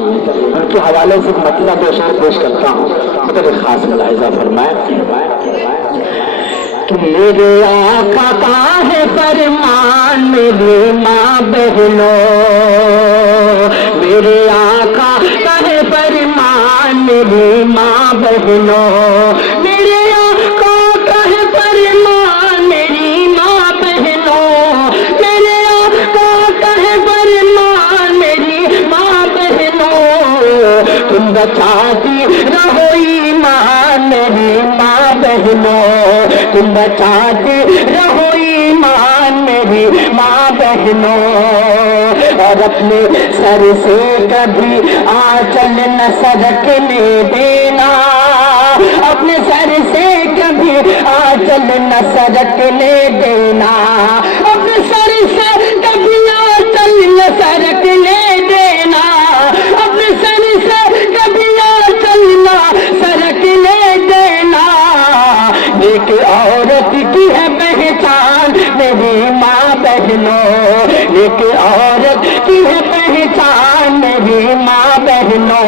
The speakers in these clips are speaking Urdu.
ان کے حوالے سے مطلب دو شعر پیش کرتا ہوں، مطلب خاص ملاحظہ فرمائے کہ میرے آقا کا ہے فرمان میری ماں بہنوں، میرے آقا کا ہے فرمان میری ماں بہنوں، میرے آقا کا ہے فرمان میری ماں بہنوں، میرے آقا کا ہے فرمان میری ماں بہنوں، تم بچاتی رہو ایمان میری ماں بہنوں، تم بچاتے رہو ایمان میری ماں بہنوں، اور اپنے سر سے کبھی آنچل نہ سرکنے دینا، اپنے سر سے کبھی آنچل نہ سرکنے دینا، اپنے سر سے کبھی آنچل نہ سرکنے دینا، اپنے سر سے کبھی آنچل نہ سرکنے دینا، ایک عورت کی ہے پہچان میری ماں بہنوں، ایک عورت کی ہے پہچان میری ماں بہنوں۔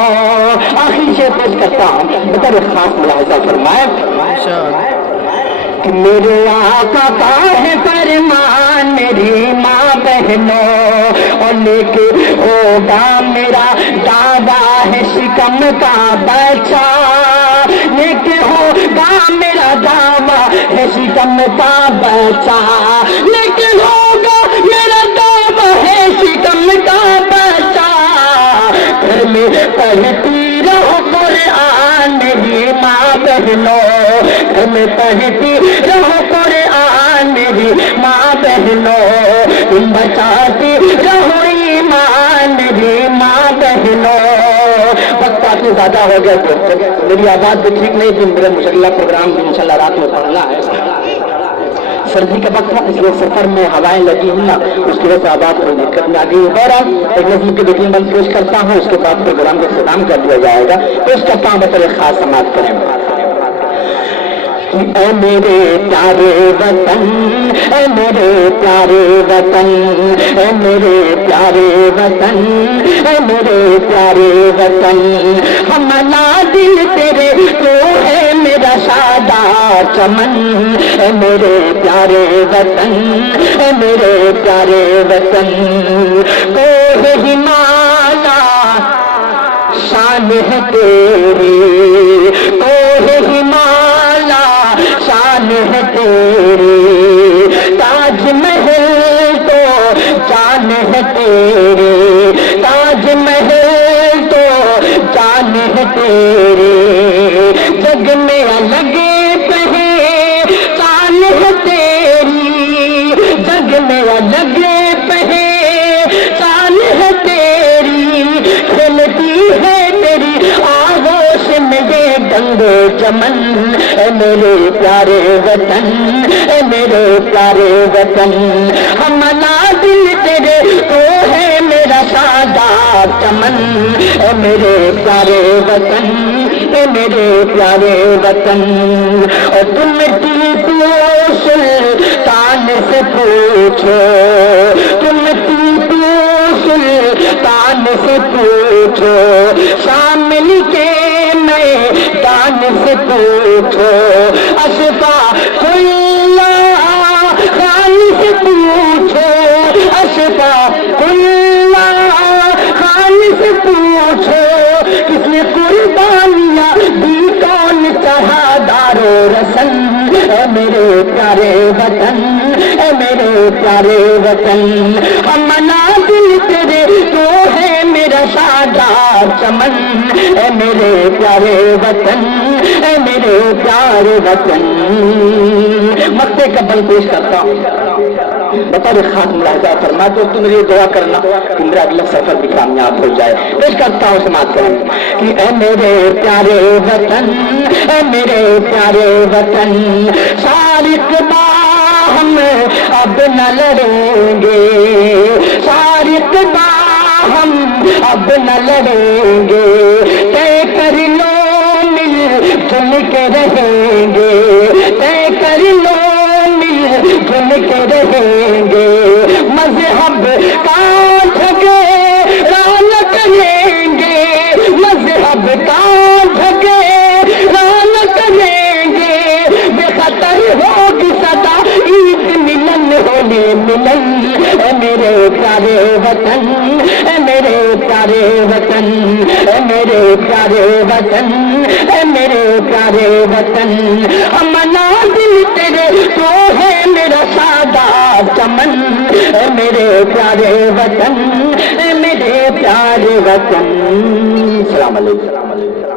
آخری شعر پیش کرتا ہوں، بطور خاص ملاحظہ فرمائے کہ میرے آقا کا ہے فرمان میری ماں بہنوں، اور لیکن ہوگا میرا دادا ہے شکم کا بچہ، لیکن ہوگا میرا دادا ہے شکم کا بچہ، لیکن ہوگا میرا دادا ہے شکم کا بچہ، گھر میں پڑھتی رہو قرآن میری ماں بہنوں، گھر میں پڑھتی رہو قرآن میری ماں بہنوں، تم بچاتی رہو ایمان میری ماں بہنوں۔ وقت کافی زیادہ ہو گیا تو میری آواز بھی ٹھیک نہیں تھی، میرا مشغلہ پروگرام بھی انشاءاللہ رات میں پڑھنا ہے، سردی کا وقت ہے اس لیے سفر میں ہوائیں لگی ہوں نا، اس کی وجہ سے آواز کوئی دقت میں آ گئی ہے۔ بہرحال ایک نظم کی دو تین بند پیش کرتا ہوں، اس کے بعد پروگرام کا اختتام کر دیا جائے گا۔ پیش کرتا ہوں بطور خاص سماعت کریں۔ اے میرے پیارے وطن، اے میرے پیارے وطن، اے میرے پیارے وطن، اے میرے پیارے وطن، ہمارا دل تیرے تو ہے میرا شاداب چمن، اے میرے پیارے وطن، اے میرے پیارے وطن، کوہ ہمالا شان ہے تیری، کوہ ہمالا شان ہے تیری، تاج محل تو جان ہے تیری، تاج محل تو جان ہے تیری، جگ میں الگ پہچان ہے تیری، جگ میں الگ پہچان ہے تیری، کھلتی ہے تیری آغوش میں یہ گنگ چمن، اے میرے پیارے وطن، اے میرے پیارے وطن، ہمارا دل تیرے تو ہے میرا شاداب چمن، اے میرے پیارے وطن، اے میرے پیارے وطن، اور تم ٹیپو سلطان سے پوچھو، تم ٹیپو سلطان سے پوچھو، شامل کے میدان سے پوچھو، اشفاق اللہ خان سے پوچھو، اشفاق اللہ خان سے پوچھو، کس نے قربانیاں دی کون چڑھا دارو رسن، اے میرے پیارے وطن، اے میرے پیارے وطن، ہمارا دل تیرے تو ہے میرا شاداب چمن، اے میرے پیارے وطن، اے میرے پیارے وطن۔ مکتے کا بل پیش کرتا ہوں، بطور خاص ملاحظہ فرما تو تم میری دعا کرنا کہ میرا اگلا سفر بھی کامیاب ہو جائے۔ پیش کرتا ہوں سماعت کریں کہ اے میرے پیارے وطن، اے میرے پیارے وطن، شارق باہم اب نہ لڑیں گے، شارق باہم اب نہ لڑیں گے، طے کر لو مل جل کے رہیں گے، طے کر لو مل جل کے رہیں گے، مذہب کا جھگڑا نہ کریں گے، ملن، اے میرے پیارے وطن، اے میرے پیارے وطن، اے میرے پیارے وطن، اے میرے پیارے وطن، منازل تیرے تو ہے میرا سادہ چمن، اے میرے پیارے وطن، اے میرے پیارے وطن۔ السلام علیکم۔